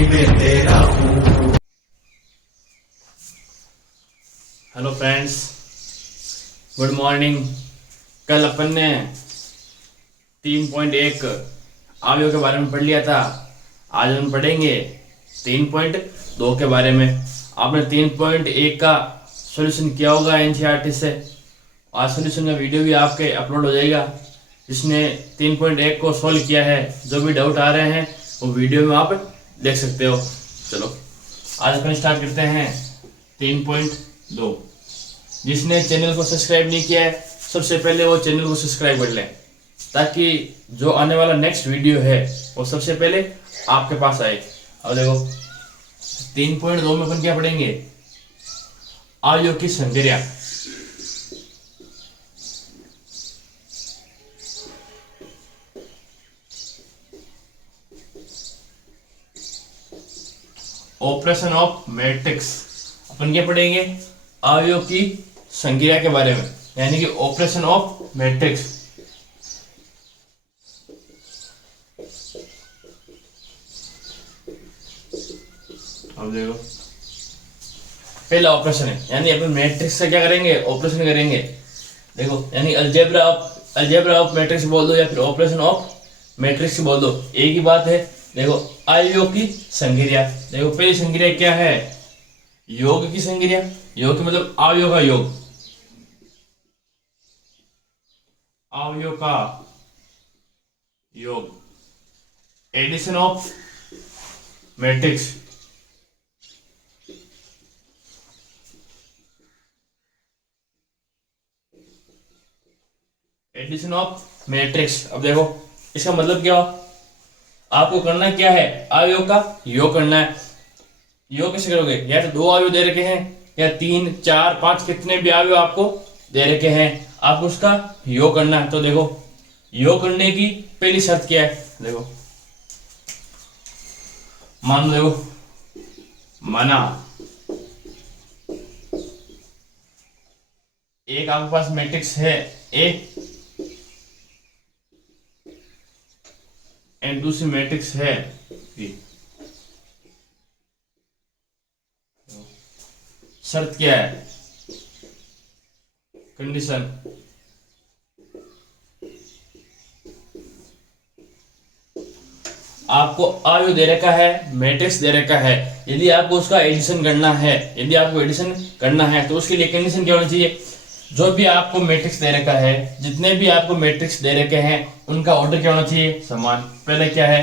में तेरा हूँ। Hello friends, good morning. कल अपन ने 3.1 अवयव के बारे में पढ़ लिया था। आज हम पढ़ेंगे 3.2 के बारे में। आपने 3.1 का सॉल्यूशन किया होगा एनसीईआरटी से। आज सॉल्यूशन का वीडियो भी आपके अपलोड हो जाएगा, जिसने 3.1 को सॉल्व किया है। जो भी डाउट आ रहे हैं वो वीडियो में आप देख सकते हो। चलो आज अपन स्टार्ट करते हैं 3.2। जिसने चैनल को सब्सक्राइब नहीं किया है, सबसे पहले वो चैनल को सब्सक्राइब कर लें, ताकि जो आने वाला नेक्स्ट वीडियो है वो सबसे पहले आपके पास आए। अब देखो 3.2 में अपन क्या पढ़ेंगे? अवयव की संक्रिया। Operation of matrix. अपन क्या पढ़ेंगे? अवयव की संक्रिया के बारे में, यानी कि ऑपरेशन ऑफ मैट्रिक्स। अब देखो पहला ऑपरेशन है, यानी अपन मैट्रिक्स से क्या करेंगे? ऑपरेशन करेंगे। देखो यानी अलजेब्रा ऑफ मैट्रिक्स बोल दो या फिर ऑपरेशन ऑफ मैट्रिक्स बोल दो, एक ही बात है। देखो अवयव की संक्रिया। देखो पहली संक्रिया क्या है? योग की संक्रिया। योग मतलब अवयव का योग, अवयव का योग। Addition of matrix. Addition of matrix. अब देखो इसका मतलब क्या हुआ? आपको करना क्या है? अवयव का योग करना है। योग कैसे करोगे? या तो 2 अवयव दे रखे हैं, या 3, 4, 5, कितने भी अवयव आपको दे रखे हैं, आपको उसका योग करना है। तो देखो योग करने की पहली शर्त क्या है? देखो मान लो, माना एक आपके पास मैट्रिक्स है ए एंड दूसरी मैट्रिक्स है बी। शर्त क्या है? कंडीशन आपको अवयव दे रखा है, मैट्रिक्स दे रखा है। यदि आपको उसका एडिशन करना है, तो उसके लिए कंडीशन क्या होनी चाहिए? जो भी आपको मैट्रिक्स दे रखा है, जितने भी आपको मैट्रिक्स दे रखे हैं, उनका ऑर्डर क्या होना चाहिए? समान। पहले क्या है?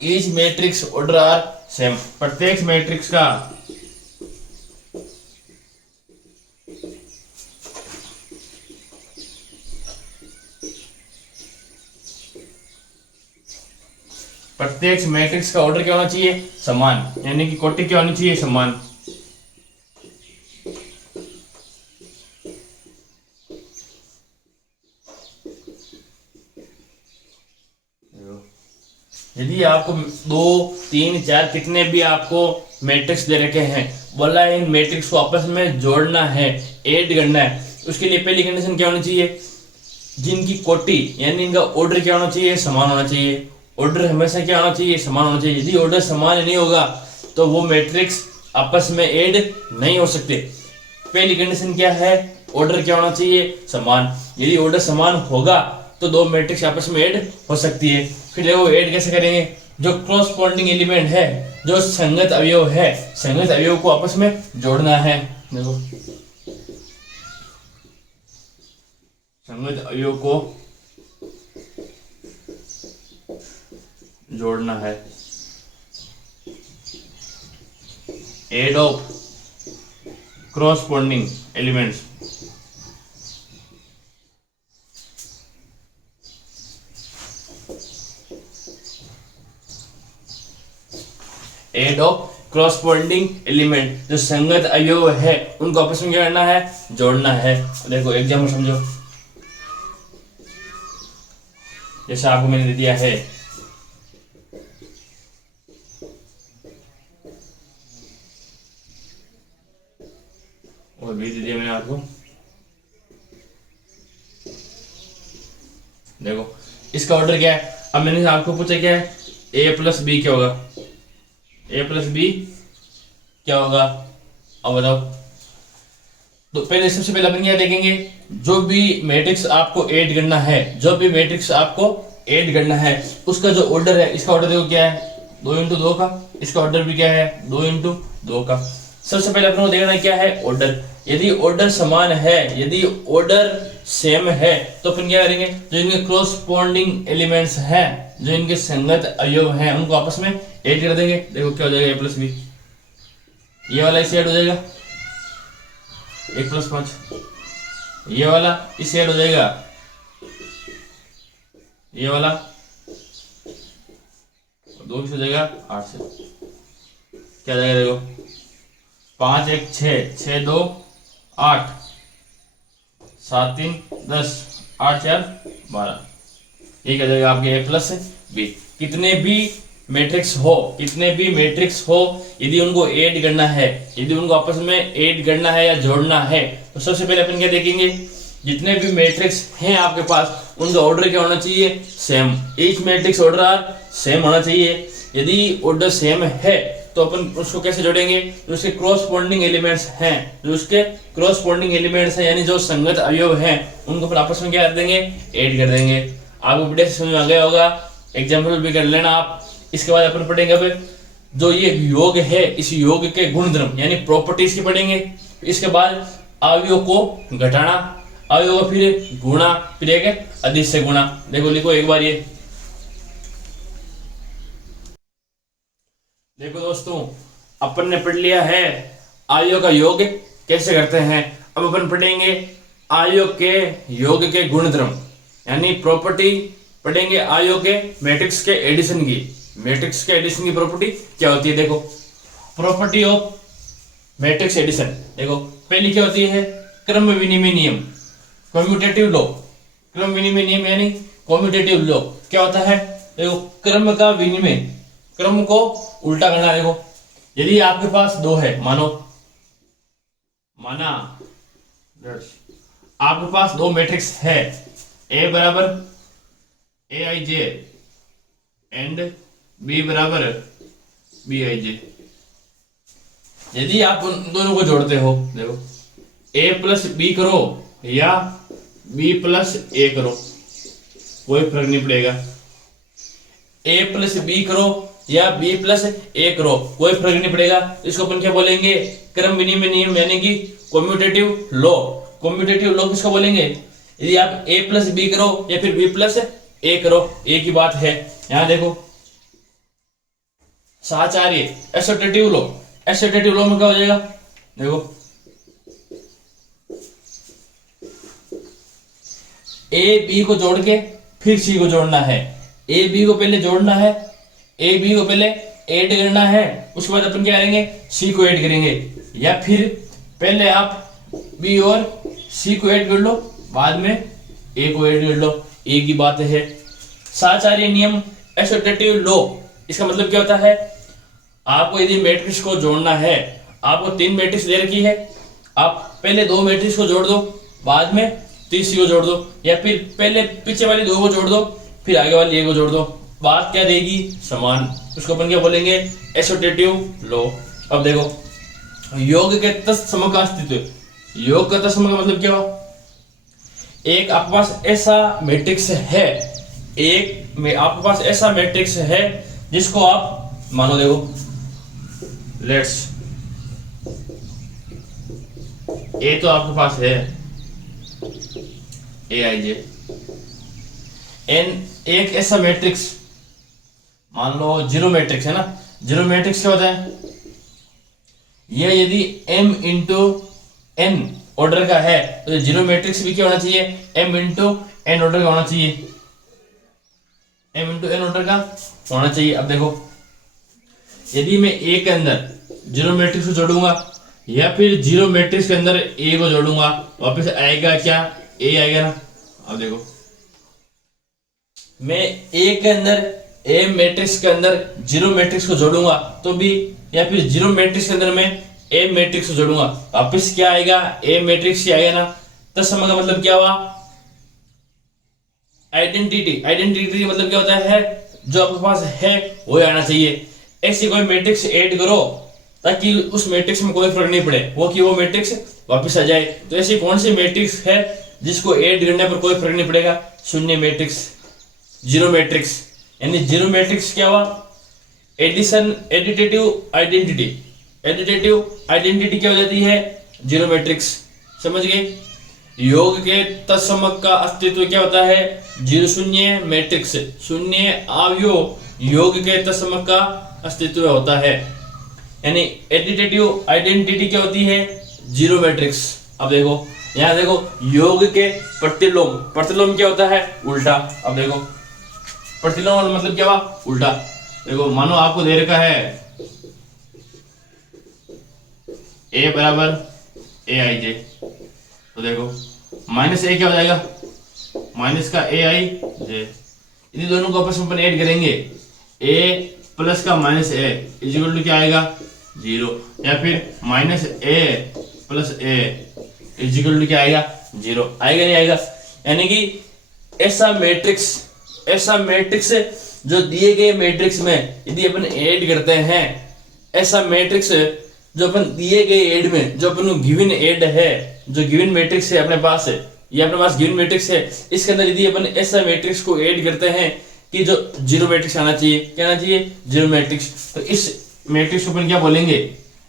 Each matrix order are same. प्रत्येक मैट्रिक्स का ऑर्डर क्या होना चाहिए? समान, यानी कि कोटि क्या होनी चाहिए? समान। यदि आपको 2, 3, 4 कितने भी आपको मैट्रिक्स दे रखे हैं, बोला है इन मैट्रिक्स को आपस में जोड़ना है, ऐड करना है, उसके लिए पहली कंडीशन क्या होनी चाहिए? जिनकी कोटि यानी इनका ऑर्डर क्या होना चाहिए? समान होना चाहिए। ऑर्डर हमेशा क्या होना चाहिए? समान होना चाहिए। यदि ऑर्डर समान नहीं होगा तो वो मैट्रिक्स आपस में ऐड नहीं हो सकते। पहली कंडीशन क्या है? ऑर्डर क्या होना चाहिए? समान। यदि ऑर्डर समान होगा तो 2 मैट्रिक्स आपस में ऐड हो सकती है। फिर देखो ऐड कैसे करेंगे? जो क्रॉसपोंडिंग एलिमेंट है, जो संगत अवयव है, संगत अवयव को आपस में जोड़ना है। देखो संगत अवयव को जोड़ना है। Add of corresponding elements. Add of corresponding element, जो संगत अवयव है उनको आपस में क्या करना है? जोड़ना है। देखो एग्जाम्पल समझो, जैसा आपको मैंने दे दिया है और भी दे दिया मैंने आपको। देखो इसका ऑर्डर क्या है? अब मैंने आपको पूछा क्या है? a प्लस बी क्या होगा? ए प्लस बी क्या होगा, अब बताओ। तो पहले सबसे पहले अपन क्या देखेंगे, जो भी मैट्रिक्स आपको ऐड करना है, जो भी मैट्रिक्स आपको ऐड करना है उसका जो ऑर्डर है, इसका ऑर्डर देखो क्या है 2 इंटू 2 का, इसका ऑर्डर भी क्या है 2 इंटू 2 का। सबसे पहले अपन को देखना क्या है ऑर्डर। यदि ऑर्डर समान है, यदि ऑर्डर सेम है तो अपन क्या करेंगे, जो इनके क्रॉसपोंडिंग एलिमेंट्स हैं, जो इनके संगत अवयव हैं, उनको आपस में ऐड कर देंगे। देखो क्या हो जाएगा ए प्लस बी, ये वाला इससे ऐड हो जाएगा 1 प्लस 5, ये वाला इससे ऐड हो जाएगा, ये वाला 2 किस हो जाएगा 8 से, क्या जाएगा देखो 5 1 6, 6 2 8, 7 3 10, 8 4 12, ये क्या जाएगा आपके ए प्लस बी। कितने भी मैट्रिक्स हो, कितने भी मैट्रिक्स हो, यदि उनको ऐड करना है, यदि उनको आपस में ऐड करना है या जोड़ना है, तो सबसे पहले अपन क्या देखेंगे, जितने भी मैट्रिक्स हैं आपके पास उनका ऑर्डर क्या होना चाहिए, same. Each matrix order are same होना चाहिए। यदि ऑर्डर सेम है तो अपन उसको कैसे जोड़ेंगे, जो उसके क्रॉसपोंडिंग एलिमेंट्स हैं, जो उसके क्रॉसपोंडिंग एलिमेंट्स हैं यानी जो संगत अवयव हैं, उनको अपन आपस में क्या कर देंगे, ऐड कर देंगे। आपको बढ़िया से समझ में आ गया होगा, एग्जाम्पल भी कर लेना आप। इसके बाद अपन पढ़ेंगे अब जो ये योग है, इस योग के गुणधर्म यानी प्रॉपर्टीज की पढ़ेंगे। इसके बाद अवयव को घटाना, अवयव को फिर गुणा, फिर एक अधिक से गुणा। देखो लिखो एक बार ये, देखो दोस्तों अपन ने पढ़ लिया है अवयव का योग कैसे करते हैं। अब अपन पढ़ेंगे अवयव के योग के गुणधर्म यानी प्रॉपर्टी पढ़ेंगे। अवयव के मैट्रिक्स के एडिशन की, मैट्रिक्स के एडिशन की प्रॉपर्टी क्या होती है, देखो प्रॉपर्टी ऑफ मैट्रिक्स एडिशन। देखो पहली क्या होती है, क्रम विनिमय नियम, कम्यूटेटिव लॉ। क्रम विनिमय नियम यानी कम्यूटेटिव लॉ क्या होता है, देखो क्रम का विनिमय, क्रम को उल्टा करना। देखो यदि आपके पास 2 है, माना आपके पास 2 मैट्रिक्स है, ए बराबर ए आई जे एंड बी बराबर बी आई जे। यदि आप उन दोनों को जोड़ते हो, देखो ए प्लस बी करो या बी प्लस ए करो, कोई फर्क नहीं पड़ेगा। ए प्लस बी करो या बी प्लस ए करो, कोई फर्क नहीं पड़ेगा। इसको अपन क्या बोलेंगे, क्रम विनिमय नियम यानी कि कम्यूटेटिव लॉ। कम्यूटेटिव लॉ किसको बोलेंगे, यदि आप ए प्लस बी करो या फिर बी प्लस ए करो, एक ही बात है। यहां देखो साचार्य एसोटेटिव लॉ, एसोटेटिव लॉ में क्या हो जाएगा, देखो ए बी को जोड़ के फिर सी को जोड़ना है। ए बी को पहले जोड़ना है, ए बी को पहले ऐड करना है, उसके बाद अपन क्या करेंगे, सी को ऐड करेंगे। या फिर पहले आप बी और सी को ऐड कर लो, बाद में ए को ऐड कर लो, एक ही बात है। साचार्य नियम एसोटेटिव लॉ, इसका मतलब क्या होता है, आपको यदि मैट्रिक्स को जोड़ना है, आपको 3 मैट्रिक्स दे रखी है, आप पहले 2 मैट्रिक्स को जोड़ दो, बाद में तीसरी को जोड़ दो, या फिर पहले पीछे वाली 2 को जोड़ दो, फिर आगे वाली 1 को जोड़ दो, बात क्या देगी, समान। उसको अपन क्या बोलेंगे, एसोटेटिव लॉ। अब देखो योग के तत्सम का अस्तित्व, योग का तत्सम का मतलब क्या हुआ, एक आपके पास ऐसा मैट्रिक्स है, एक में आपके पास ऐसा मैट्रिक्स है जिसको आप मानो, देखो लेट्स ए तो आपके पास है ए आई जे, एन एक ऐसा मैट्रिक्स मान लो जीरो मैट्रिक्स है ना। जीरो मैट्रिक्स क्या होता है, यह यदि m इंटू n ऑर्डर का है तो जीरो मैट्रिक्स भी क्या होना चाहिए, m इंटू n ऑर्डर का होना चाहिए, m इंटू n ऑर्डर का होना चाहिए। अब देखो यदि मैं a के अंदर जीरो मैट्रिक्स को जोड़ूंगा या फिर जीरो मैट्रिक्स के अंदर a को जोड़ूंगा, वापस आएगा क्या, a आएगा ना। अब देखो मैं a के अंदर ए मैट्रिक्स के अंदर जीरो मैट्रिक्स को जोड़ूंगा तो भी, या फिर जीरो मैट्रिक्स के अंदर मैं ए मैट्रिक्स को जोड़ूंगा, वापस क्या आएगा, ए मैट्रिक्स ही आएगा ना। तत्सम का मतलब क्या हुआ, आइडेंटिटी। आइडेंटिटी मतलब क्या होता है, जो आपके पास है वो आना चाहिए। ऐसी कोई मैट्रिक्स ऐड करो ताकि उस मैट्रिक्स में कोई फर्क नहीं पड़े, वो मैट्रिक्स वापस आ जाए। तो ऐसी कौन सी मैट्रिक्स है जिसको ऐड करने पर कोई फर्क नहीं पड़ेगा? शून्य मैट्रिक्स, जीरो मैट्रिक्स। यानी जीरो मैट्रिक्स क्या हुआ? Addition, additive identity. Additive identity क्या हो जाती है? Zero matrix. समझ गए? योग के तत्समक का अस्तित्व क्या होता है? जीरो शून्य मैट्रिक्स, शून्य अवयव योग के तत्समक का अस्तित्व होता है। यानी एडिटिव आइडेंटिटी क्या होती है? Zero matrix. अब देखो यहां देखो, योग के प्रतिलोम, प्रतिलोम क्या होता है? उल्टा। अब देखो प्रतिलोम मतलब क्या हुआ? उल्टा। देखो मानो आपको दे रखा है a बराबर ए आई जे, तो देखो माइनस ए क्या हो जाएगा? माइनस का ए आई जे। इन दोनों को आपस में अपन ऐड करेंगे, a प्लस का minus A is equal to क्या आएगा? जीरो। या फिर minus A plus A is equal to क्या आएगा? जीरो। आएगा नहीं आएगा? यानी कि ऐसा मैट्रिक्स जो दिए गए मैट्रिक्स में यदि अपन ऐड करते हैं, ऐसा मैट्रिक्स जो अपन दिए गए ऐड में, जो अपन गिवन ऐड है, जो गिवन मैट्रिक्स है अपने पास है, ये अपने पास गिवन मैट्रिक्स है, इसके अंदर यदि अपन ऐसा मैट्रिक्स को ऐड करते हैं कि जो जीरो मैट्रिक्स आना चाहिए, क्या आना चाहिए? Zero matrix. तो इस मैट्रिक्स को अपन क्या बोलेंगे?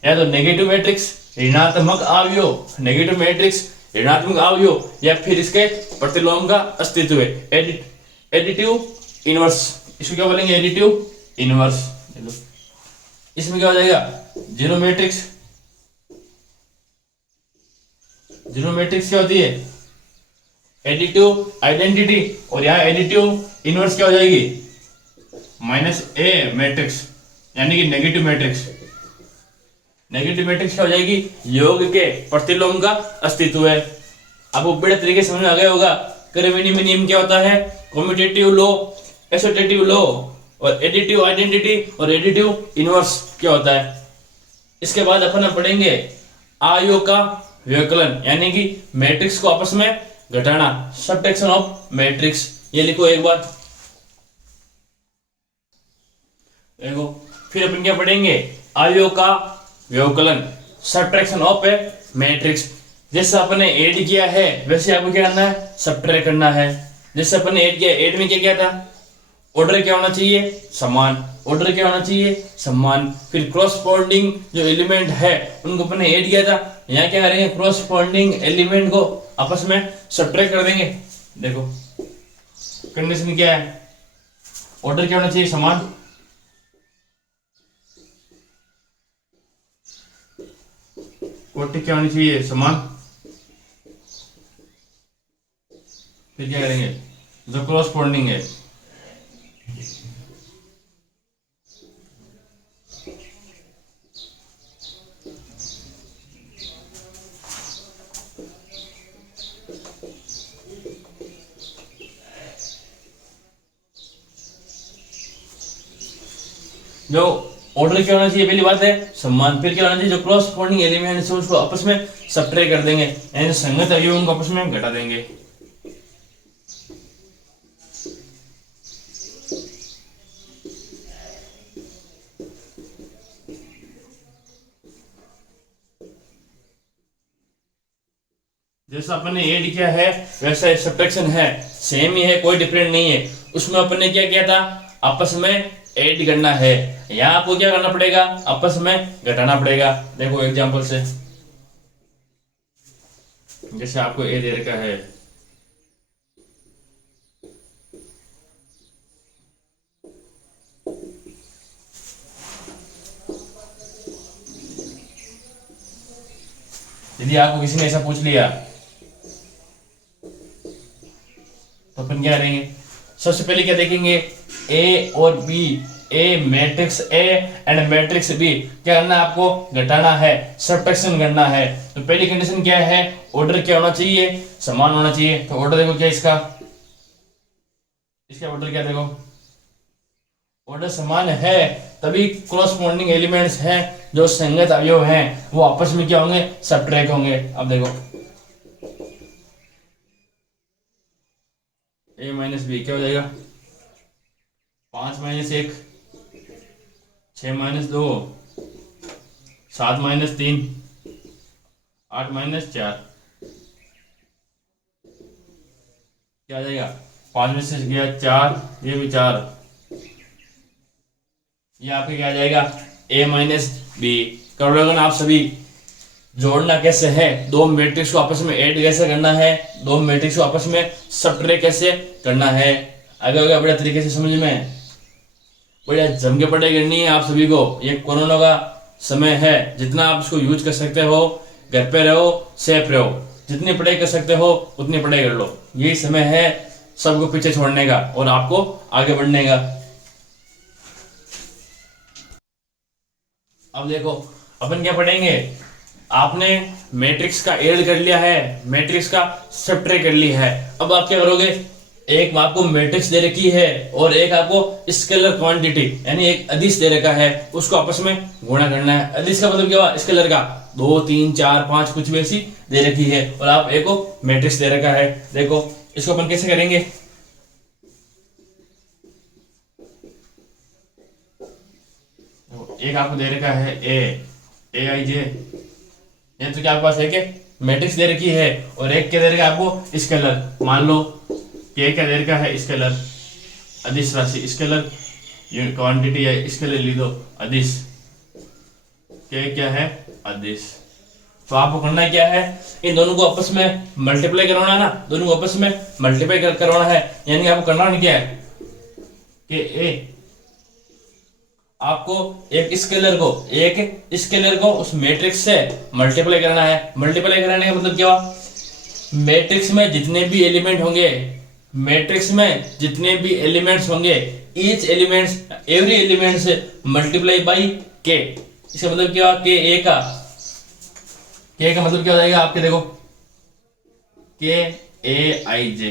या तो नेगेटिव मैट्रिक्स, ऋणात्मक अवयव, नेगेटिव मैट्रिक्स ऋणात्मक अवयव, या फिर इसके प्रतिलोम का अस्तित्व है, एडिटिव इनवर्स। इसको क्या बोलेंगे? Additive inverse. इसमें क्या हो जाएगा? Zero matrix. जीरो मैट्रिक्स क्या होती है? Additive identity. और यहां एडिटिव इनवर्स क्या हो जाएगी? माइनस ए मैट्रिक्स, यानी कि नेगेटिव मैट्रिक्स। नेगेटिव मैट्रिक्स क्या हो जाएगी? योग के प्रतिलोम का अस्तित्व है। आपको बड़े तरीके से समझ में आ गया होगा। कर्वेनी में नियम क्या होता है? कम्यूटेटिव लॉ, एसोटेटिव लॉ, और एडिटिव आइडेंटिटी और एडिटिव इनवर्स क्या होता है। इसके बाद अपन पढ़ेंगे आयो का व्यवकलन, यानी कि मैट्रिक्स को आपस में घटाना, सबट्रैक्शन ऑफ मैट्रिक्स। ये लिखो एक बार, देखो। फिर अपन क्या पढ़ेंगे? आयो का व्यवकलन, सबट्रैक्शन ऑफ ए मैट्रिक्स। जैसे अपन ने ऐड किया है वैसे आपको क्या करना है? सबट्रैक्ट करना है। जैसे अपन ने ऐड किया, ऐड में क्या किया था? ऑर्डर क्या होना चाहिए? समान। ऑर्डर क्या होना चाहिए? समान। फिर क्रॉसपोंडिंग जो एलिमेंट है उनको अपन ने ऐड किया था, यहाँ क्या करेंगे? क्रॉसपोंडिंग एलिमेंट को आपस में सबट्रैक्ट कर देंगे। देखो कंडीशन क्या है? ऑर्डर क्या होना चाहिए? समान। कोटि क्या होनी चाहिए? समान। फिर क्या करेंगे? जो क्रॉसपोंडिंग है, जो ऑर्डर क्या होना चाहिए? पहली बात है समान। फिर क्या होना चाहिए? जो क्रॉसपोंडिंग एलिमेंट्स है उसको आपस में सबट्रैक्ट कर देंगे, यानी संगत अवयवों उनको आपस में घटा देंगे। जैसा अपन ने ऐड किया है वैसा सब्ट्रैक्शन है, सेम ही है, कोई डिफरेंट नहीं है। उसमें अपन ने क्या किया था? आपस में ऐड करना है। यहाँ आपको क्या करना पड़ेगा? आपस में घटाना पड़ेगा। देखो एग्जांपल से, जैसे आपको ए दे रखा है, यदि आपको किसी ने ऐसा पूछ लिया तो अपन क्या करेंगे? सबसे पहले क्या देखेंगे? ए और B, A matrix A and matrix B क्या करना है? आपको घटाना है, सब्ट्रैक्शन करना है। तो पहली कंडीशन क्या है? ऑर्डर क्या होना चाहिए? समान होना चाहिए। तो ऑर्डर देखो क्या इसका ऑर्डर क्या? देखो ऑर्डर समान है तभी क्रॉसपोंडिंग एलिमेंट्स हैं जो संगत अवयव हैं वो आपस में क्या होंगे? सब्ट्रैक्ट होंगे। अब देखो ए माइनस बी क्या हो जाएगा? 5 - 1 6 - 2 7 - 3 8 - 4 क्या आ जाएगा? 5 में से गया 4, ये भी 4, ये आपके क्या आ जाएगा? a minus B. कर लोगे ना आप सभी। जोड़ना कैसे है, दो मैट्रिक्स को आपस में ऐड कैसे करना है, दो मैट्रिक्स को आपस में सब्ट्रैक्ट कैसे करना है, आगे बढ़िया तरीके से समझ में बढ़िया जम के पढ़ाई करनी है आप सभी को। ये कोरोना का समय है, जितना आप इसको यूज कर सकते हो, घर पे रहो, सेफ रहो, जितनी पढ़ाई कर सकते हो उतनी पढ़ाई कर लो। यही समय है सबको पीछे छोड़ने का और आपको आगे बढ़ने का। अब देखो अपन क्या पढ़ेंगे। आपने मैट्रिक्स का ऐड कर लिया है, मैट्रिक्स का सब्ट्रैक्ट कर लिया है। अब आप क्या करोगे, एक आपको मैट्रिक्स दे रखी है और एक आपको स्केलर क्वांटिटी यानी एक अदिश दे रखा है, उसको आपस में गुणा करना है। अदिश का मतलब क्या हुआ? स्केलर का 2 3 4 5 कुछ भी ऐसी दे रखी है और आप एक को मैट्रिक्स दे रखा है। देखो इसको अपन कैसे करेंगे। एक आपको दे रखा है ए आई जे, ये तो क्या आपके पास है कि मैट्रिक्स दे रखी है, और एक क्या दे रखा है आपको? स्केलर। मान लो के क्या दे रखा है? स्केलर, अदिश राशि, स्केलर क्वांटिटी है, स्केलर लिख दो अदिश, के क्या है? अदिश। तो आपको करना क्या है, इन दोनों को आपस में मल्टीप्लाई करवाना है ना, दोनों को आपस में मल्टीप्लाई करवाना है। यानी आपको करना नहीं क्या है कि आपको एक स्केलर को उस मैट्रिक्स से मल्टीप्लाई करना है। मल्टीप्लाई कराने का मतलब क्या हुआ? मैट्रिक्स में जितने भी एलिमेंट होंगे, मैट्रिक्स में जितने भी एलिमेंट्स होंगे, ईच एलिमेंट्स एवरी एलिमेंट से मल्टीप्लाई बाई के। इसका मतलब क्या हुआ? के का मतलब क्या हो जाएगा आपके? देखो के ए आई जे,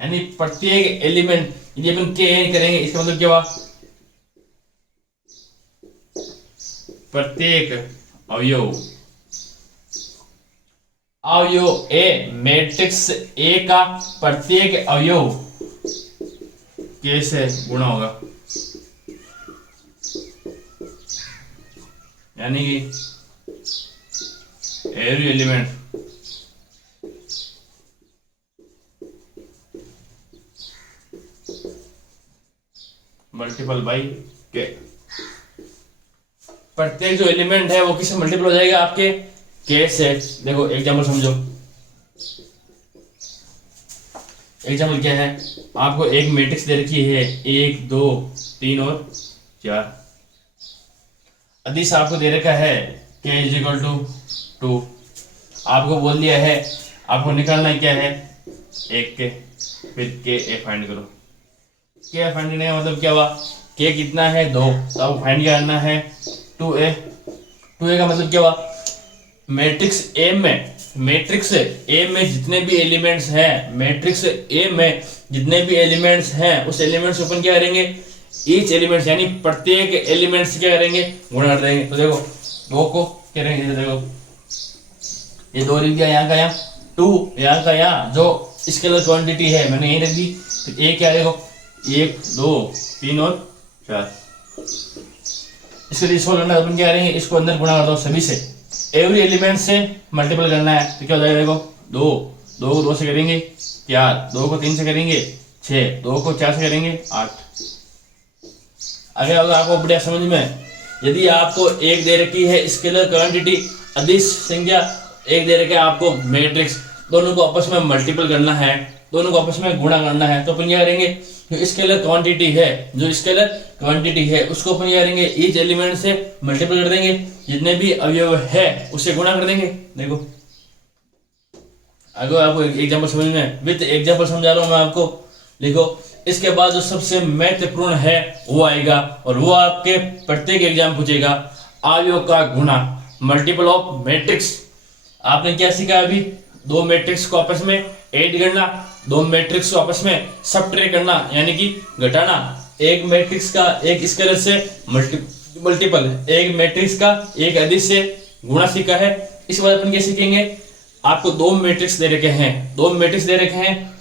यानी प्रत्येक एलिमेंट यदि अपन के करेंगे, इसका मतलब क्या हुआ? प्रत्येक अवयव ए, मैट्रिक्स ए का प्रत्येक अवयव के से गुणा होगा, यानी कि एवरी एलिमेंट मल्टीपल बाई के। प्रत्येक जो एलिमेंट है वो किससे मल्टीपल हो जाएगा? आपके के से। देखो एग्जाम्पल समझो। एग्जाम्पल क्या है? आपको एक मैट्रिक्स दे रखी है 1 2 3 और 4। अदिश आपको दे रखा है k = 2। आपको बोल दिया है आपको निकालना क्या है? एक के, फिर के ए फाइंड करो। के फाइंड करने का मतलब क्या हुआ? के कितना है? 2, तो आपको फाइंड करना है 2a। 2a का मतलब क्या हुआ? मैट्रिक्स ए में जितने भी एलिमेंट्स हैं, मैट्रिक्स ए में जितने भी एलिमेंट्स हैं, उस एलिमेंट्स ओपन क्या करेंगे? ईच एलिमेंट्स यानी प्रत्येक एलिमेंट्स क्या करेंगे? गुणा कर देंगे। तो देखो 2 को क्या करेंगे? देखो ये 2 लिख दिया, यहाँ का यहाँ 2, यहाँ का यहाँ जो स्केलर क्वांटिटी है मैंने यही रख दी। तो ए क्या? देखो 1 2 3 और 4। इसके लिए इसको करना, अपन क्या करेंगे? इसको अंदर गुणा कर दो सभी से, एवरी एलिमेंट से मल्टीपल करना है। तो क्या हो जाएगा? देखो 2 को 2 से करेंगे 4, 2 को 3 से करेंगे 6, 2 को 4 से करेंगे 8। अगर आपको बढ़िया समझ में, यदि आपको एक दे रखी है स्केलर क्वांटिटी अदिश संख्या, एक दे रखा है आपको मैट्रिक्स, दोनों को आपस में मल्टीपल करना है, दोनों को आपस में गुणा करना है, तो अपन क्या करेंगे? जो स्केलर क्वांटिटी है उसको अपन क्या करेंगे? ईच एलिमेंट से मल्टीपल कर देंगे, जितने भी अवयव है उससे गुणा कर देंगे। देखो अगर आपको एग्जांपल समझ में, विद एग्जांपल समझा रहा हूं मैं आपको। देखो इसके बाद जो सबसे महत्वपूर्ण है वो आएगा, और वो आपके प्रत्येक एग्जाम पूछेगा, अवयव का गुणा, मल्टीपल ऑफ मैट्रिक्स। आपने क्या सीखा अभी? दो मैट्रिक्स को आपस में ऐड करना, दो मैट्रिक्स को आपस में सब्ट्रैक्ट करना यानी कि घटाना, एक मैट्रिक्स का एक स्केलर से मल्टीपल, एक मैट्रिक्स का एक अदिश से गुणा सीखा है। इसके बाद अपन क्या सीखेंगे? आपको दो मैट्रिक्स दे रखे हैं,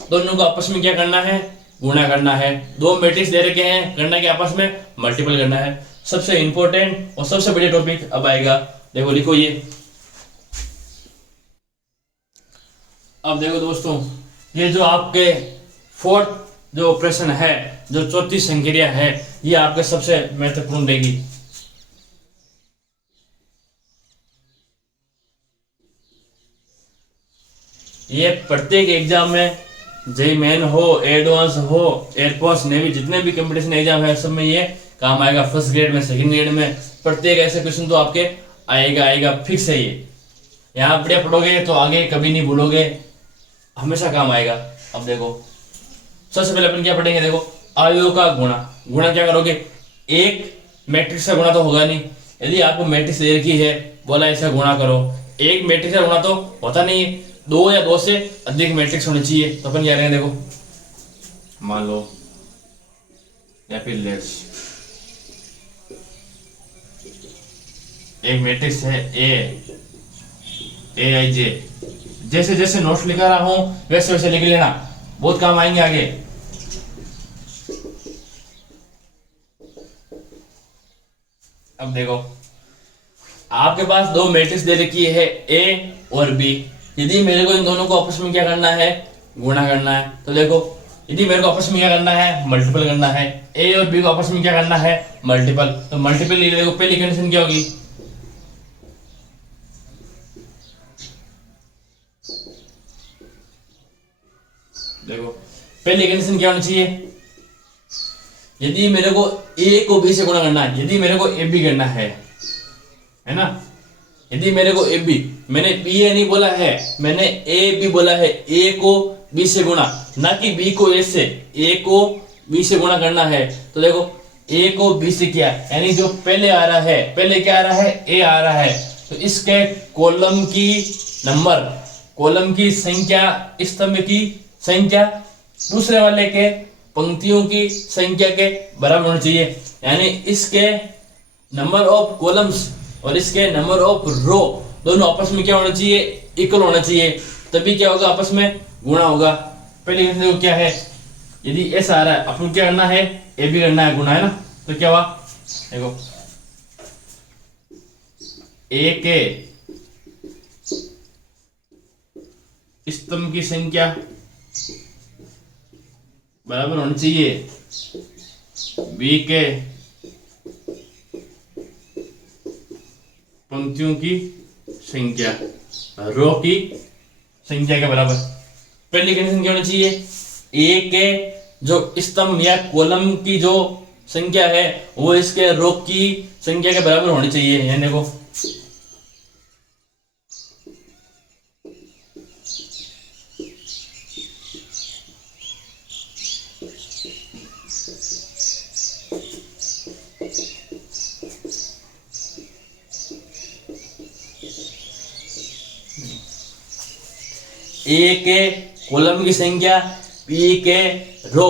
दोनों को आपस में क्या करना है? गुणा करना है। दो मैट्रिक्स दे रखे हैं, करना क्या? आपस में मल्टीपल करना है। सबसे इंपॉर्टेंट और सबसे बड़ी टॉपिक अब आएगा। देखो लिखो ये। अब देखो दोस्तों, ये जो आपके फोर्थ जो प्रश्न है, जो चौथी संक्रिया है, ये आपके सबसे महत्वपूर्ण रहेगी। ये प्रत्येक एग्जाम में, जेईई मेन हो, एडवांस हो, एयरफोर्स, नेवी, जितने भी कंपटीशन एग्जाम है सब में ये काम आएगा। फर्स्ट ग्रेड में, सेकंड ग्रेड में, प्रत्येक ऐसे क्वेश्चन तो आपके आएगा फिक्स है ये। यहाँ बढ़िया पढ़ोगे तो आगे कभी नहीं भूलोगे, हमेशा काम आएगा। अब देखो सबसे पहले अपन क्या पढ़ेंगे, देखो अवयव का गुणा क्या करोगे, एक मैट्रिक्स का गुणा तो होगा नहीं। यदि आपको मैट्रिक्स दे रखी है, बोला ऐसा गुणा करो, एक मैट्रिक्स का गुणा तो होता नहीं है, दो या दो से अधिक मैट्रिक्स होने चाहिए। तो अपन क्या करेंगे, देखो मान लो या फिर लेट्स एक मैट्रिक्स है ए आई जे। जैसे जैसे नोट्स लिखा रहा हूं वैसे वैसे लिख लेना, बहुत काम आएंगे आगे। अब देखो आपके पास दो मैट्रिक्स दे रखी है ए और बी। यदि मेरे को इन दोनों को आपस में क्या करना है, गुणा करना है, तो देखो यदि मेरे को आपस में क्या करना है, मल्टीपल करना है। ए और बी को आपस में क्या करना है, मल्टीपल। तो मल्टीपल देखो पहली कंडीशन क्या होगी, देखो पहली कंडीशन क्या होनी चाहिए, यदि मेरे को ए को बी से गुणा करना है, यदि मेरे को ए बी करना है ना, यदि मेरे को ए बी, मैंने बी ए नहीं बोला है, मैंने ए बी बोला है, ए को बी से गुणा, ना कि बी को ए से, ए को बी से गुणा करना है। तो देखो ए को बी से किया, यानी जो पहले आ रहा है, पहले क्या आ रहा है, ए आ रहा है, तो इसके कॉलम की नंबर, कॉलम की संख्या, स्तंभ की संख्या दूसरे वाले के पंक्तियों की संख्या के बराबर होनी चाहिए। यानी इसके नंबर ऑफ कॉलम्स और इसके नंबर ऑफ रो दोनों आपस में क्या होना चाहिए, इक्वल होना चाहिए, तभी क्या होगा, आपस में गुणा होगा। पहले देखो क्या है, यदि ऐसा आ रहा है, अपन क्या करना है, ए बी करना है, गुणा है ना, तो क्या हुआ, देखो ए के स्तंभ की संख्या बराबर होनी चाहिए बी के पंक्तियों की संख्या, रो की संख्या के बराबर। पहली कंडीशन क्या होनी चाहिए, ए के जो स्तंभ या कॉलम की जो संख्या है वो इसके रो की संख्या के बराबर होनी चाहिए। यानी देखो ए के कॉलम की संख्या, बी के रो,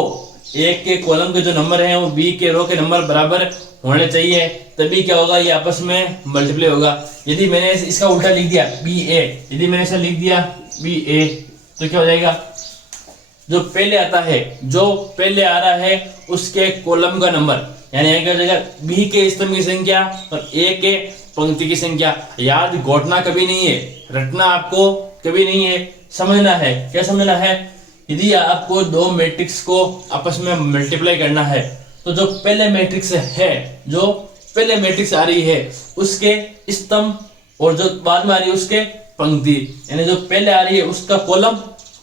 ए के कॉलम के जो नंबर हैं वो बी के रो के नंबर बराबर होने चाहिए, तभी क्या होगा, ये आपस में मल्टीप्लाई होगा। यदि मैंने इसका उल्टा लिख दिया बी ए, यदि मैंने ऐसा लिख दिया बी ए, तो क्या हो जाएगा, जो पहले आता है, जो पहले आ रहा है उसके कॉलम का नंबर, यानी क्या हो जाएगा, बी के स्तंभ की संख्या और ए के पंक्ति की संख्या। याद घोटना कभी नहीं है, रटना आपको कभी नहीं है, समझना है। क्या समझना है, यदि आपको दो मैट्रिक्स को आपस में मल्टीप्लाई करना है, तो जो पहले मैट्रिक्स है, जो पहले मैट्रिक्स आ रही है उसके स्तंभ और जो बाद में आ रही है उसके पंक्ति, यानी जो पहले आ रही है उसका कॉलम,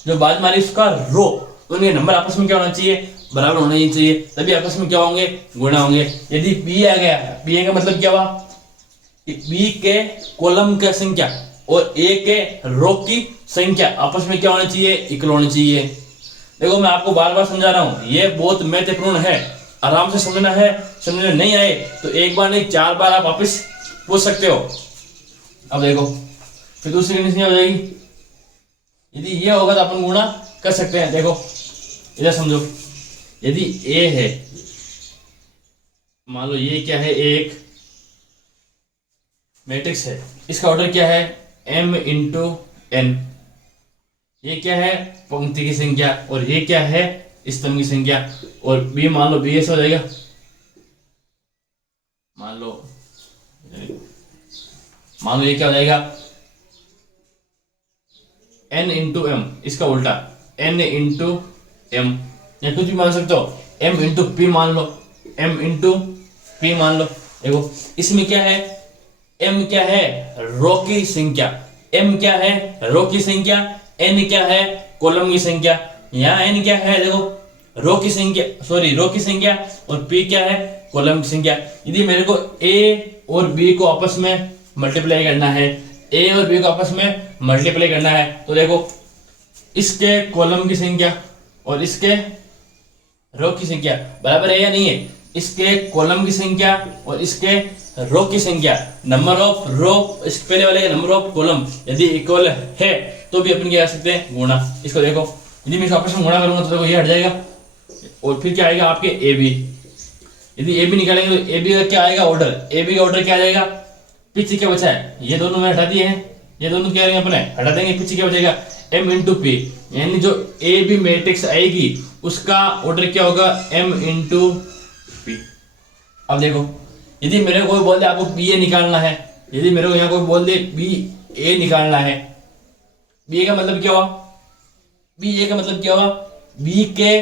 जो बाद में आ रही है उसका रो, उनके नंबर आपस में क्या होना चाहिए, बराबर होना ही चाहिए, तभी आपस में क्या होंगे, गुणा होंगे। यदि बी आ गया, बी ए का मतलब क्या हुआ, बी के कॉलम की संख्या और ए के रो की संख्या आपस में क्या होना चाहिए, इक्वल होनी चाहिए। देखो मैं आपको बार बार समझा रहा हूं, ये बहुत महत्वपूर्ण है, आराम से समझना है। समझ में नहीं आए तो एक बार नहीं 4 बार आप वापस पूछ सकते हो। अब देखो फिर दूसरी कंडीशन हो जाएगी, यदि ये होगा तो अपन गुणा कर सकते हैं। देखो इधर समझो, यदि ए है, मान लो ये क्या है, एक मैट्रिक्स है, इसका ऑर्डर क्या है, m इंटू n, ये क्या है, पंक्ति की संख्या, और ये क्या है, स्तंभ की संख्या, और b मान लो b ऐसा हो जाएगा, मान मान लो ये क्या हो जाएगा, n इंटू एम, इसका उल्टा n इंटू एम, या कुछ भी मान सकते हो, m इंटू पी मान लो, m इंटू पी मान लो। देखो इसमें क्या है, m क्या है, रो की संख्या, m क्या है, रो की संख्या, n क्या है, कॉलम की संख्या। यहाँ n क्या है, देखो रो की संख्या, रो की संख्या, और p क्या है, कॉलम की संख्या। यदि मेरे को a और b को आपस में मल्टीप्लाई करना है, a और b को आपस में मल्टीप्लाई करना है, तो देखो इसके कॉलम की संख्या और इसके रो की संख्या बराबर है या नहीं है, इसके कॉलम की संख्या और इसके रो की संख्या, नंबर ऑफ रो, इस पहले वाले का नंबर ऑफ कॉलम यदि इक्वल है तो भी अपन क्या कर सकते हैं, गुणा। इसको देखो यदि मैं इसको आपस में गुणा करूंगा तो देखो ये हट जाएगा, और फिर क्या आएगा आपके ए बी। यदि ए बी निकालेंगे तो ए बी का क्या आएगा, ऑर्डर, ए बी का ऑर्डर क्या आ जाएगा, पीछे क्या बचा है, ये दोनों में हटा दिए हैं, ये दोनों क्या करेंगे अपने हटा देंगे, पीछे क्या बचेगा, m इंटू पी, यानी जो ए बी मैट्रिक्स आएगी उसका ऑर्डर क्या होगा, m इंटू पी। अब देखो यदि मेरे को कोई बोल दे आपको बी ए निकालना है, यदि मेरे को यहाँ कोई बोल दे बी ए निकालना है, बी ए का मतलब क्या हुआ, बी ए का मतलब क्या हुआ, बी के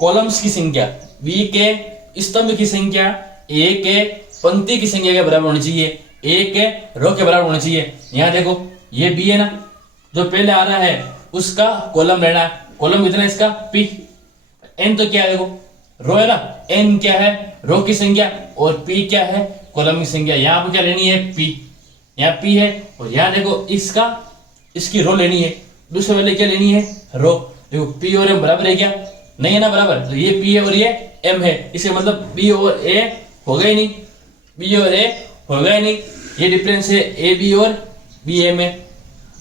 कॉलम्स की संख्या, बी के स्तंभ की संख्या ए के पंक्ति की संख्या के बराबर होनी चाहिए, ए के रो के बराबर होनी चाहिए। यहाँ देखो ये बी है ना, जो पहले आ रहा है उसका कॉलम लेना है, कॉलम कितना है इसका पी, एन तो क्या है देखो रो है ना, एन क्या है रो की संख्या, और पी क्या है कॉलम की संख्या। यहाँ आपको क्या लेनी है पी, यहाँ पी है, और यहाँ देखो इसका इसकी रो लेनी है, दूसरे वाले क्या लेनी है रो। देखो पी और एम बराबर है क्या, नहीं है ना बराबर, तो ये पी है और ये एम है, इसका मतलब बी और ए होगा ही नहीं, बी और ए होगा ही नहीं, ये डिफरेंस है ए बी और बी ए में।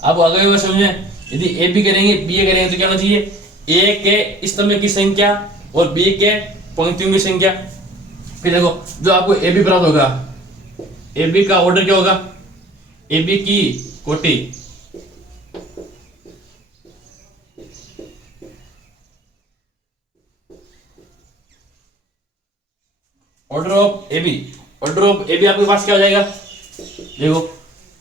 अब अगर वो समझे, यदि ए बी करेंगे बी ए करेंगे तो क्या होना चाहिए, ए के स्तंभ की संख्या और बी के पंक्तियों की संख्या। फिर देखो जो आपको ए बी प्राप्त होगा, ए बी का ऑर्डर क्या होगा, ए बी की कोटि, order of A B, order of A B आपके पास क्या हो जाएगा, देखो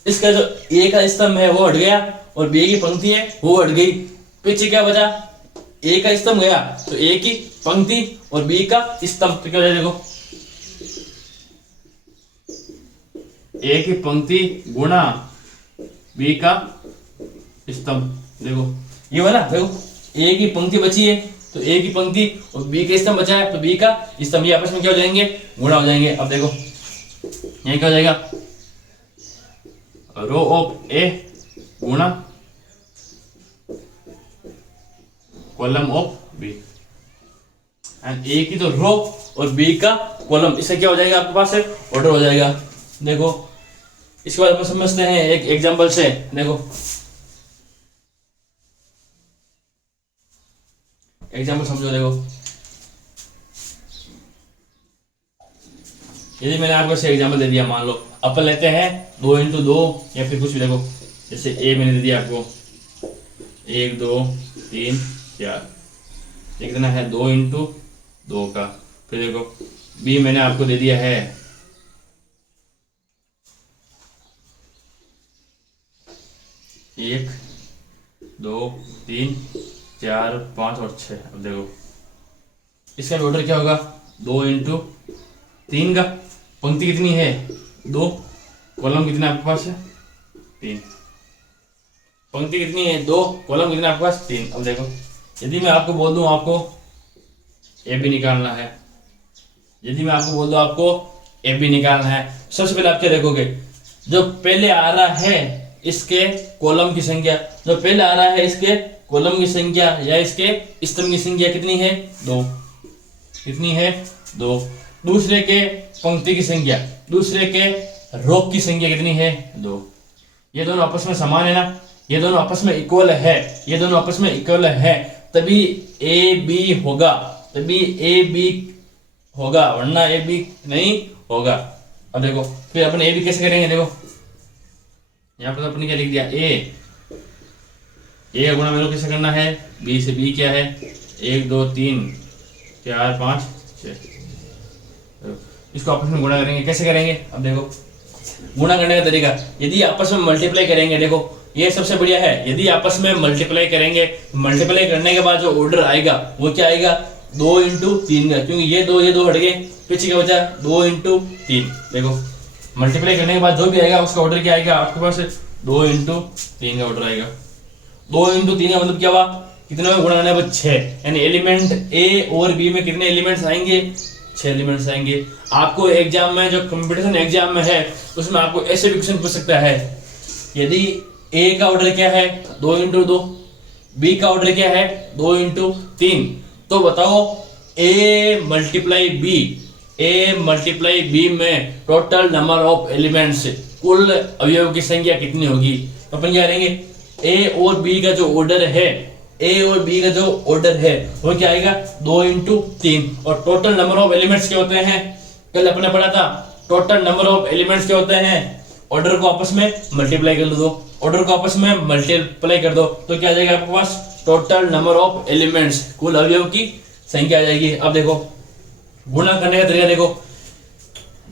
इसका जो ए का स्तंभ है वो हट गया और बी की पंक्ति है वो हट गई, पीछे क्या बचा, ए का स्तंभ गया तो ए की पंक्ति और बी का स्तंभ, तो क्या हो जाएगा, देखो ए की पंक्ति गुणा बी का स्तंभ। देखो ये वाला देखो ए की पंक्ति बची है तो ए की पंक्ति और बी का स्तंभ बचा है तो बी का स्तंभ, ये आपस में क्या हो जाएंगे, गुणा हो जाएंगे। अब देखो ये क्या हो जाएगा, रो ऑफ ए गुणा कॉलम ऑफ बी, एंड ए की तो रो और बी का कॉलम, इससे क्या हो जाएगा आपके पास है ऑर्डर हो जाएगा। देखो इसके बाद अपन समझते हैं एक एग्जांपल से। देखो एग्जांपल समझो, देखो यदि मैंने आपको से एग्जांपल दे दिया, मान लो अपन लेते हैं 2 इंटू 2 या फिर कुछ भी, देखो जैसे ए मैंने दे दिया आपको 1 2 3 4, एक देना है 2 इंटू 2 का, फिर देखो बी मैंने आपको दे दिया है 1 2 3 4 5 और 6। अब देखो इसका ऑर्डर क्या होगा, 2 इंटू 3 का, पंक्ति कितनी है 2, कॉलम कितना आपके पास है 3, पंक्ति कितनी है 2, कॉलम कितना आपके पास 3। अब देखो यदि मैं आपको बोल दूं आपको ए बी निकालना है, यदि मैं आपको बोल दूं आपको ए बी निकालना है, सबसे पहले आप क्या देखोगे, जो पहले आ रहा है इसके कॉलम की संख्या, जो पहले आ रहा है इसके कॉलम की संख्या या इसके स्तंभ की संख्या कितनी है 2, कितनी है 2, दूसरे के पंक्ति की संख्या, दूसरे के रो की संख्या कितनी है 2। ये दोनों आपस में समान है ना, ये दोनों आपस में इक्वल है, ये दोनों आपस में इक्वल है, तभी ए बी होगा, तभी ए बी होगा, वरना ए बी नहीं होगा। अब देखो फिर अपन ए बी कैसे करेंगे, देखो यहाँ पर तो अपने क्या लिख दिया, ए का गुणा मेरे को कैसे करना है, बी से, बी क्या है 1 2 3 4 5 6, इसको आपस में गुणा करेंगे। कैसे करेंगे? अब देखो गुणा करने का तरीका, यदि आपस में मल्टीप्लाई करेंगे, देखो ये सबसे बढ़िया है, यदि आपस में मल्टीप्लाई करेंगे, मल्टीप्लाई करने के बाद जो ऑर्डर आएगा वो क्या आएगा? 2 इंटू 3 का, क्योंकि ये दो हट गए, पीछे क्या बचा? 2 इंटू 3। देखो मल्टीप्लाई करने के बाद जो भी आएगा उसका ऑर्डर क्या आएगा आपके पास? 2 इंटू 3 का ऑर्डर आएगा। 2 इंटू 3 का मतलब क्या हुआ? कितने में गुणा करना है? 6। यानी एलिमेंट ए और बी में कितने एलिमेंट्स आएंगे? 6 एलिमेंट्स आएंगे। आपको एग्जाम में, जो कंपटीशन एग्जाम में है, उसमें आपको ऐसे भी क्वेश्चन पूछ सकता है, यदि ए का ऑर्डर क्या है? 2 इंटू 2, बी का ऑर्डर क्या है? 2 इंटू 3, तो बताओ ए मल्टीप्लाई बी में टोटल नंबर ऑफ एलिमेंट्स, कुल अवयव की संख्या कितनी होगी? तो अपन क्या करेंगे? ए और बी का जो ऑर्डर है, वो क्या आएगा? 2 इंटू 3। और टोटल नंबर ऑफ एलिमेंट्स क्या होते हैं? कल अपने पढ़ा था, टोटल नंबर ऑफ एलिमेंट्स क्या होते हैं? ऑर्डर को आपस में मल्टीप्लाई कर दो, ऑर्डर को आपस में मल्टीप्लाई कर दो, तो क्या आ जाएगा आपके पास? टोटल नंबर ऑफ एलिमेंट्स, कुल अवयव की संख्या आ जाएगी। अब देखो गुणा करने का तरीका देखो,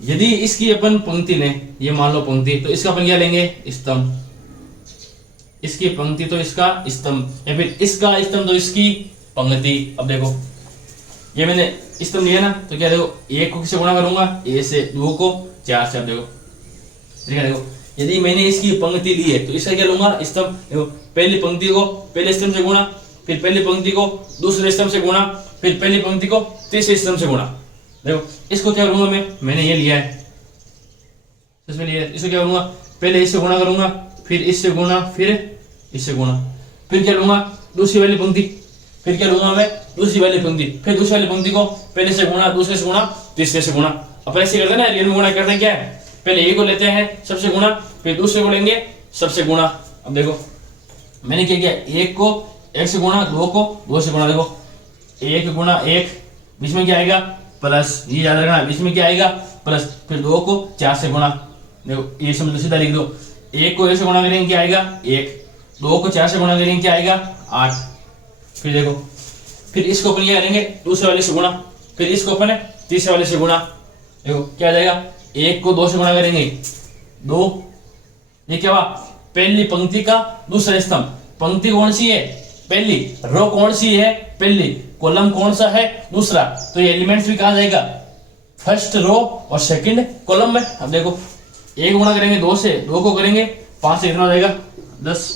यदि इसकी अपन पंक्ति लें, ये मान लो पंक्ति, तो इसका अपन क्या लेंगे? स्तंभ। इसकी पंक्ति तो इसका स्तंभ, या फिर इसका स्तंभ तो इसकी पंक्ति। अब देखो ये मैंने स्तंभ लिया ना, तो क्या देखो 1 को किससे गुणा करूंगा? ए से, 2 को 4 से। अब देखो ठीक है, देखो यदि मैंने इसकी पंक्ति ली है तो इसका क्या लूंगा? स्तंभ। देखो पहली पंक्ति को पहले स्तंभ से गुणा, फिर पहली पंक्ति को दूसरे स्तंभ से गुणा, फिर पहली पंक्ति को तीसरे स्तंभ से गुणा। देखो इसको क्या करूंगा मैंने ये लिया है, इसमें लिया है, इसको क्या करूंगा? पहले इससे गुणा करूंगा, फिर इससे गुणा, फिर इससे गुणा, फिर क्या लूंगा? दूसरी वाली पंक्ति, फिर क्या लूंगा मैं? दूसरी वाली पंक्ति, फिर दूसरी वाली पंक्ति को पहले से गुणा, दूसरे से गुणा, तीसरे से गुणा। अपन ऐसे करते हैं ना, रियल में गुणा करते हैं क्या है? पहले ए को लेते हैं सबसे गुणा, फिर दूसरे को लेंगे सबसे गुणा। अब देखो मैंने क्या किया? 1 को 1 से गुणा, 2 को 2 से गुणा। देखो 1 गुणा 1, बीच में क्या आएगा? प्लस, ये याद रखना, बीच में क्या आएगा? प्लस। फिर 2 को 4 से गुणा, देखो ये समझ सीधा लिख दो। 1 को 1 से गुणा करेंगे क्या आएगा? 1, 2 को 4 से गुणा करेंगे क्या आएगा? 8। फिर देखो, फिर इसको अपन क्या करेंगे? दूसरे वाले से गुणा, फिर इसको अपन तीसरे वाले से गुणा। देखो क्या आ जाएगा? 1 को 2 से गुणा करेंगे 2, ये क्या हुआ? पहली पंक्ति का दूसरा स्तंभ। पंक्ति कौन सी है? पहली। रो कौन सी है? पहली। कॉलम कौन सा है? दूसरा। तो ये एलिमेंट्स भी कहां जाएगा? फर्स्ट रो और सेकंड कॉलम में। अब देखो 1 गुणा करेंगे 2 से, 2 को करेंगे 5 से, कितना हो जाएगा? 10।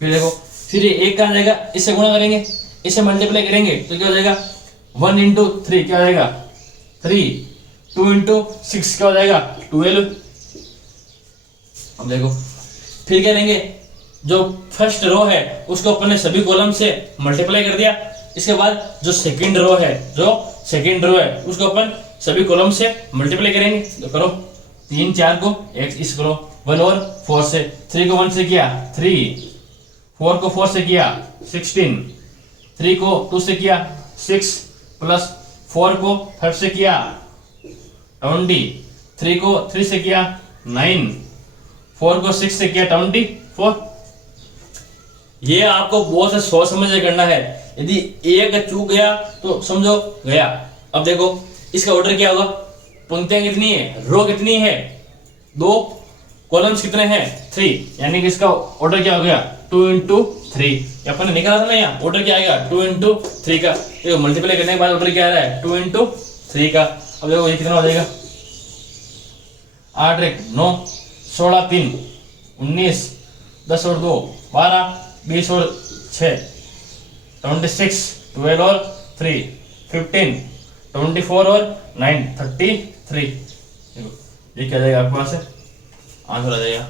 फिर देखो, फिर ये 1 कहां जाएगा? इससे गुणा करेंगे, इससे मल्टीप्लाई करेंगे, तो क्या हो जाएगा? 1 इंटू 3 क्या हो जाएगा? 3। 2 इंटू 6 क्या हो जाएगा? 12। अब देखो फिर क्या लेंगे? जो फर्स्ट रो है उसको अपन ने सभी कॉलम से मल्टीप्लाई कर दिया। इसके बाद जो सेकंड रो है उसको अपन सभी कॉलम से मल्टीप्लाई करेंगे। तो करो 3 4 को x इस करो 1 और 4 से, 3 को 1 से किया 3, 4 को 4 से किया 16, 3 को 2 से किया 6, प्लस 4 को 5 से किया 20, 3 को 3 से किया 9, 4 को 6 से किया 24। ये आपको बहुत से सोच समझ के करना है। यदि एक चूक गया तो समझो गया। अब देखो इसका ऑर्डर क्या होगा? पंक्तियां कितनी है? रो कितनी है? 2, कॉलम्स कितने हैं? 3, यानी कि इसका ऑर्डर क्या हो गया? 2 इंटू 3। अपन ने निकाला था ना, यहाँ ऑर्डर क्या आएगा? 2 इंटू 3 का। देखो मल्टीप्लाई करने के बाद ऑर्डर क्या आ रहा है? 2 इंटू 3 का। अब देखो ये कितना हो जाएगा? 8 1 9, 16 3 19, 10 और 2 12, 20 और 6 26, 12 और 3 15, 24 और 9 33। देखो ये क्या जाएगा आपके पास? आंसर आ जाएगा।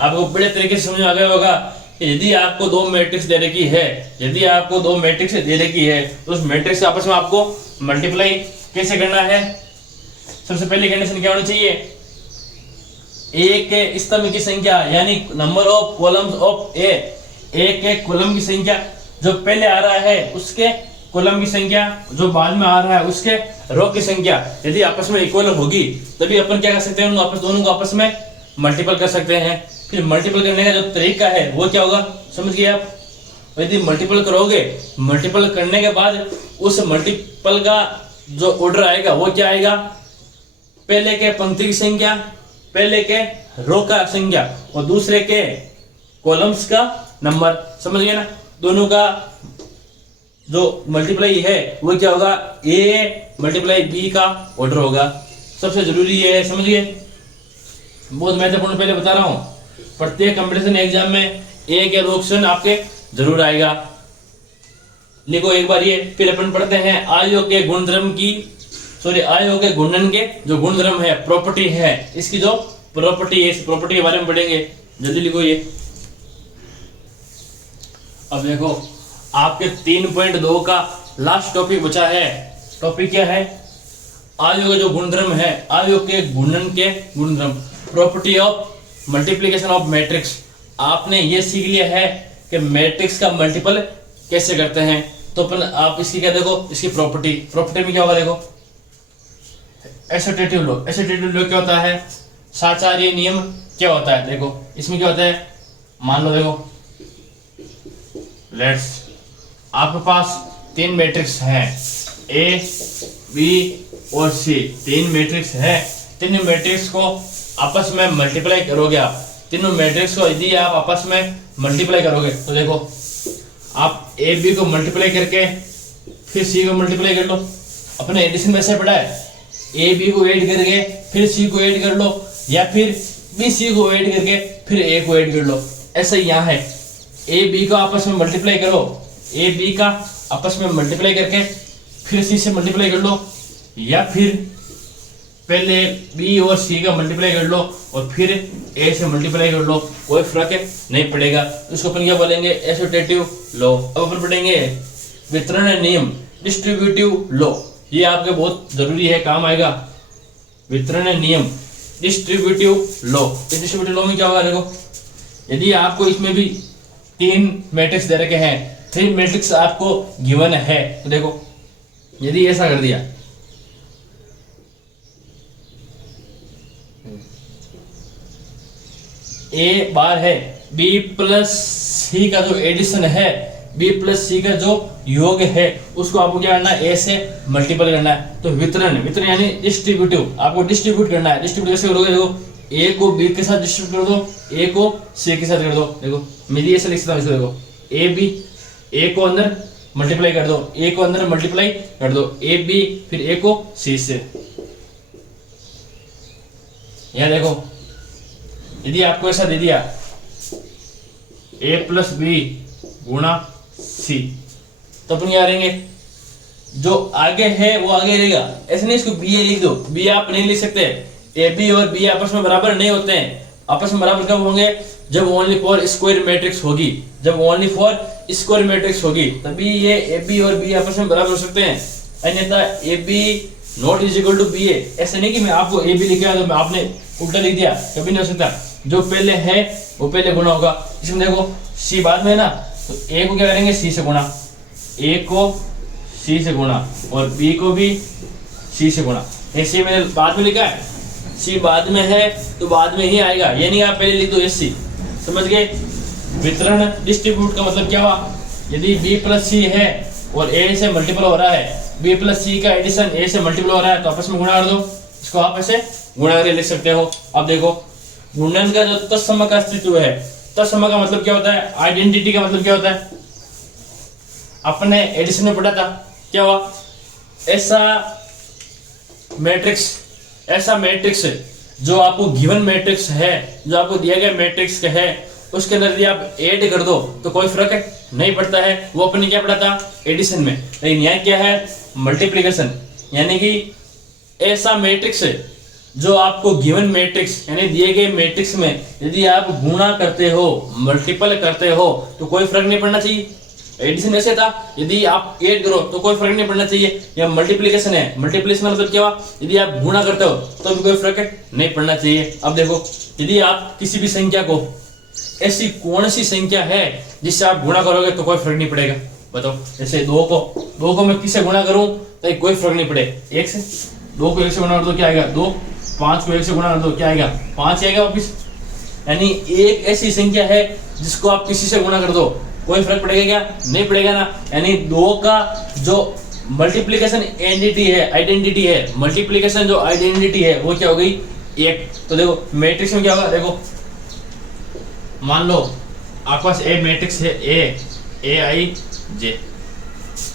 आपको बड़े तरीके से समझ आ गया होगा कि यदि आपको 2 मैट्रिक्स दे रखी है, तो उस मैट्रिक्स से आपस में आपको मल्टीप्लाई कैसे करना है? सबसे पहली कंडीशन क्या होनी चाहिए? एक स्तंभ की संख्या यानी नंबर ऑफ कॉलम्स ऑफ ए, एक कॉलम की संख्या जो पहले आ रहा है उसके कॉलम की संख्या, जो बाद में आ रहा है उसके रो की संख्या यदि आपस में इक्वल होगी तभी अपन क्या कर सकते हैं? दोनों को आपस में मल्टीपल कर सकते हैं। फिर मल्टीपल करने का जो तरीका है वो क्या होगा? समझ गए आप? यदि मल्टीपल करोगे, मल्टीपल करने के बाद उस मल्टीपल का जो ऑर्डर आएगा वो क्या आएगा? पहले के पंक्ति की संख्या, पहले के रो का संख्या और दूसरे के कॉलम्स का नंबर। समझ गए ना? दोनों का जो मल्टीप्लाई है वो क्या होगा, ए मल्टीप्लाई बी का ऑर्डर होगा। सबसे जरूरी है, समझ गए? बहुत महत्वपूर्ण, पहले बता रहा हूं, प्रत्येक कंपटीशन एग्जाम में एक या दो क्वेश्चन आपके जरूर आएगा। लिखो एक बार ये, फिर अपन पढ़ते हैं आयोग के गुणधर्म की, आयोग के गुणन के जो गुणधर्म है, प्रॉपर्टी है, इसकी जो प्रॉपर्टी है, इस प्रॉपर्टी के बारे में पढ़ेंगे। जल्दी लिखो ये। अब देखो आपके 3.2 का लास्ट टॉपिक बचा है। टॉपिक क्या है? आयोग के जो गुणधर्म है, आयोग के गुणन के गुणधर्म, property of multiplication of matrix. आपने ये सीख लिया है कि मैट्रिक्स का मल्टीपल कैसे करते हैं। तो अपन आप इसकी क्या देखो, इसकी प्रॉपर्टी में क्या होगा देखो, एसोसिएटिव लॉ। एसोसिएटिव लॉ क्या होता है? साचार्य नियम क्या होता है? देखो इसमें क्या होता है, मान लो देखो, लेट्स आपके पास 3 मैट्रिक्स हैं, ए बी और सी, 3 मैट्रिक्स है। तीनों मैट्रिक्स को आपस में मल्टीप्लाई करोगे आप, तीनों मैट्रिक्स को यदि आप आपस में मल्टीप्लाई करोगे तो देखो आप ए बी को मल्टीप्लाई करके फिर सी को मल्टीप्लाई कर लो। अपने एडिशन में से पढ़ा है, ए बी को ऐड करके फिर सी को ऐड कर लो, या फिर बी सी को ऐड करके फिर ए को ऐड कर लो। ऐसा ही यहाँ है, ए बी को आपस में मल्टीप्लाई करो, ए बी का आपस में मल्टीप्लाई करके फिर सी से मल्टीप्लाई कर लो, या फिर पहले बी और सी का मल्टीप्लाई कर लो और फिर ए से मल्टीप्लाई कर लो, कोई फर्क नहीं पड़ेगा। उसको अपन क्या बोलेंगे, एसोसिएटिव लॉ। अब अपन पढ़ेंगे वितरण नियम, डिस्ट्रीब्यूटिव लॉ। ये आपके बहुत जरूरी है, काम आएगा। वितरण नियम, डिस्ट्रीब्यूटिव लॉ। इस डिस्ट्रीब्यूटिव लॉ में क्या होगा देखो, यदि आपको इसमें भी 3 मैट्रिक्स दे रखे हैं, 3 मैट्रिक्स आपको गिवन है, तो देखो यदि ऐसा कर दिया, ए बार है, बी प्लस सी का जो एडिशन है, बी प्लस सी का जो योग है, उसको आपको क्या करना है, ए से मल्टीपल करना है। तो वितरण यानी डिस्ट्रीब्यूटिव, आपको डिस्ट्रीब्यूट करना है। डिस्ट्रीब्यूट कैसे करोगे देखो, ए को बी के साथ डिस्ट्रीब्यूट कर दो, ए को सी के साथ कर दो। देखो मेरी ऐसे लिख सकता हूं, देखो ए बी, ए को अंदर मल्टीप्लाई कर दो, ए को अंदर मल्टीप्लाई कर दो, ए बी फिर ए को सी से। यहां देखो यदि आपको ऐसा दे दिया a प्लस बी गुणा सी, तो अपन क्या करेंगे, जो आगे है वो आगे रहेगा। ऐसे नहीं इसको बी ए लिख दो, बी आप नहीं लिख सकते। ए बी और बी आपस में बराबर नहीं होते हैं। आपस में बराबर कब होंगे, जब ओनली फॉर स्क्वायर मैट्रिक्स होगी, जब ओनली फॉर स्क्वायर मैट्रिक्स होगी तभी ये ए बी और बी आपस में बराबर हो सकते हैं। अन्यथा A B not is equal to B A. ऐसे नहीं कि मैं आपको ए बी लिखा तो आपने उल्टा लिख दिया, कभी नहीं हो सकता। जो पहले है वो पहले गुणा होगा। इसमें देखो सी बाद में है ना, तो ए को क्या करेंगे, सी से गुणा, ए को सी से गुणा और बी को भी सी से गुणा। ऐसे मैंने बाद में लिखा है, सी बाद में है तो बाद में ही आएगा, ये नहीं आप पहले लिख दो एस सी। समझ गए? वितरण डिस्ट्रीब्यूट का मतलब क्या हुआ, यदि बी प्लस सी है और ए से मल्टीपल हो रहा है, बी प्लस सी का एडिशन ए से मल्टीपल हो रहा है, तो आपस में गुणा कर दो। इसको आप ऐसे गुणा करके लिख सकते हो। अब देखो गुणन का जो तत्सम का अस्तित्व है, तत्सम का मतलब क्या होता है, आइडेंटिटी का मतलब क्या होता है, अपने एडिशन में पढ़ा था। क्या हुआ, ऐसा मैट्रिक्स जो आपको गिवन मैट्रिक्स है, जो आपको दिया गया मैट्रिक्स है, उसके अंदर यदि आप ऐड कर दो तो कोई फर्क नहीं पड़ता है। वो अपने क्या पढ़ा था, एडिशन में। लेकिन यहाँ क्या है, मल्टीप्लिकेशन। यानी कि ऐसा मैट्रिक्स जो आपको गिवन मैट्रिक्स यानी दिए गए मैट्रिक्स में यदि आप गुणा करते हो, मल्टीपल करते हो, तो कोई फर्क नहीं पड़ना चाहिए। एडिशन ऐसे था, यदि आप ऐड करो तो कोई फर्क नहीं पड़ना चाहिए। या मल्टीप्लिकेशन है, मल्टीप्लिकेशन मतलब क्या हुआ, यदि आप गुणा करते हो तो भी कोई फर्क नहीं पड़ना चाहिए। अब देखो यदि आप किसी भी संख्या को, ऐसी कौन सी संख्या है जिससे आप गुणा करोगे तो कोई फर्क नहीं पड़ेगा, बताओ। जैसे 2 को मैं किससे गुणा करूं तो कोई फर्क नहीं पड़े, 1 से। 2 को 1 से गुणा कर दो क्या आएगा 2, 5 को 1 से गुणा कर दो क्या आएगा 5 आएगा वापिस। यानी एक ऐसी संख्या है जिसको आप किसी से गुणा कर दो कोई फर्क पड़ेगा क्या, नहीं पड़ेगा ना। यानी 2 का जो मल्टीप्लीकेशन आइडेंटिटी है, मल्टीप्लीकेशन जो आइडेंटिटी है वो क्या हो गई, एक। तो देखो मैट्रिक्स में क्या होगा, देखो मान लो आपके पास ए मैट्रिक्स है, ए आई जे।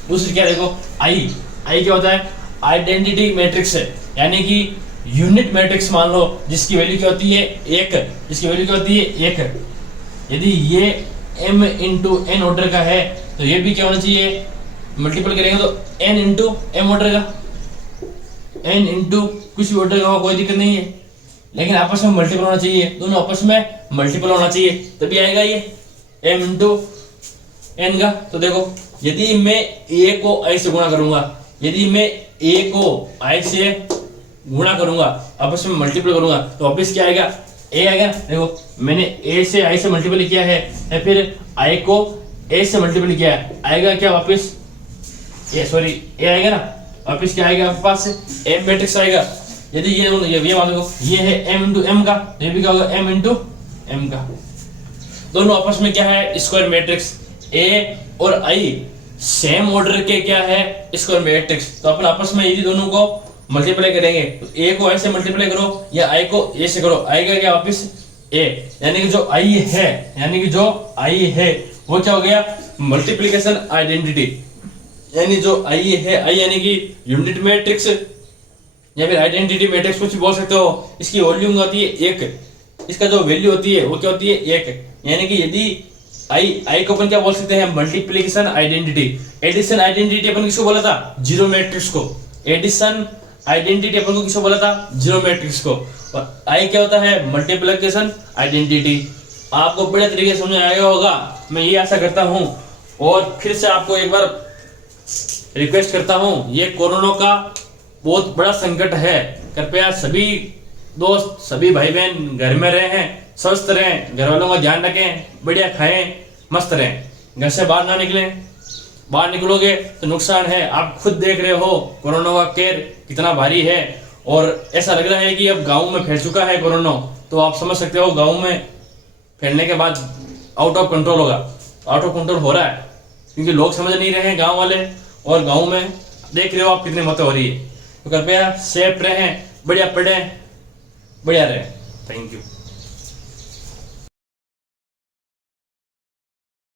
दूसरी क्या, देखो आई क्या होता है, आइडेंटिटी मैट्रिक्स है, यानी कि यूनिट मैट्रिक्स मान लो जिसकी वैल्यू क्या होती है, एक। जिसकी वैल्यू क्या होती है, एक। यदि ये m इंटू एन ऑर्डर का है तो ये भी क्या होना चाहिए, मल्टीपल करेंगे तो n इंटू एम ऑर्डर का, n इंटू कुछ भी ऑर्डर का हो, कोई दिक्कत नहीं है, लेकिन आपस में मल्टीपल होना चाहिए, दोनों आपस में मल्टीपल होना चाहिए, तभी आएगा ये m इंटू एन का। तो देखो यदि मैं a को i से गुणा करूंगा, यदि मैं a को i से गुणा करूंगा, आपस में मल्टीपल करूंगा, तो वापस क्या आएगा, a आएगा। देखो मैंने a से i से मल्टीपल किया है, या फिर i को a से मल्टीपल किया है, आएगा क्या वापस, a आएगा ना, वापस क्या आएगा आपके पास m मैट्रिक्स आएगा। यदि ये मान लो ये है m इंटू एम का, ये भी क्या होगा m इंटू एम का। दोनों आपस में क्या है, स्क्वायर मैट्रिक्स। a और i सेम ऑर्डर के क्या है, स्क्वायर मैट्रिक्स। तो अपन आपस में यदि दोनों को मल्टीप्लाई करेंगे तो a को i से मल्टीप्लाई करो या i को a से करो, आएगा क्या वापस a, यानी कि जो i है वो क्या हो गया, मल्टीप्लिकेशन आइडेंटिटी। यानी जो i है, i यानी कि यूनिट मैट्रिक्स या फिर आइडेंटिटी मैट्रिक्स कुछ भी बोल सकते हो, इसकी वॉल्यूम होती है एक, इसका जो वैल्यू होती है वो क्या होती है, एक। यानी कि यदि आई को अपन क्या बोल सकते हैं, मल्टीप्लिकेशन आइडेंटिटी। एडिशन आइडेंटिटी अपन किसको बोला था, जीरो मैट्रिक्स को। एडिशन आइडेंटिटी अपन को किसको बोला था, जीरो मैट्रिक्स को। और आई क्या होता है, मल्टीप्लिकेशन आइडेंटिटी। आपको बड़े तरीके से समझ आया होगा, मैं ये आशा करता हूं। और फिर से आपको एक बार रिक्वेस्ट करता हूं, ये कोरोना का बहुत बड़ा संकट है, कृपया सभी दोस्त, सभी भाई बहन घर में रहें, स्वस्थ रहें, घर वालों का ध्यान रखें, बढ़िया खाएं, मस्त रहें, घर से बाहर ना निकलें। बाहर निकलोगे तो नुकसान है, आप खुद देख रहे हो कोरोना का केयर कितना भारी है। और ऐसा लग रहा है कि अब गाँव में फैल चुका है कोरोना, तो आप समझ सकते हो गाँव में फैलने के बाद आउट ऑफ कंट्रोल होगा। आउट ऑफ कंट्रोल हो रहा है क्योंकि लोग समझ नहीं रहे हैं गाँव वाले, और गाँव में देख रहे हो आप कितनी मौतें हो रही है। तो कृपया सेफ रहें, बढ़िया पढ़ें, बढ़िया रहें। Thank you.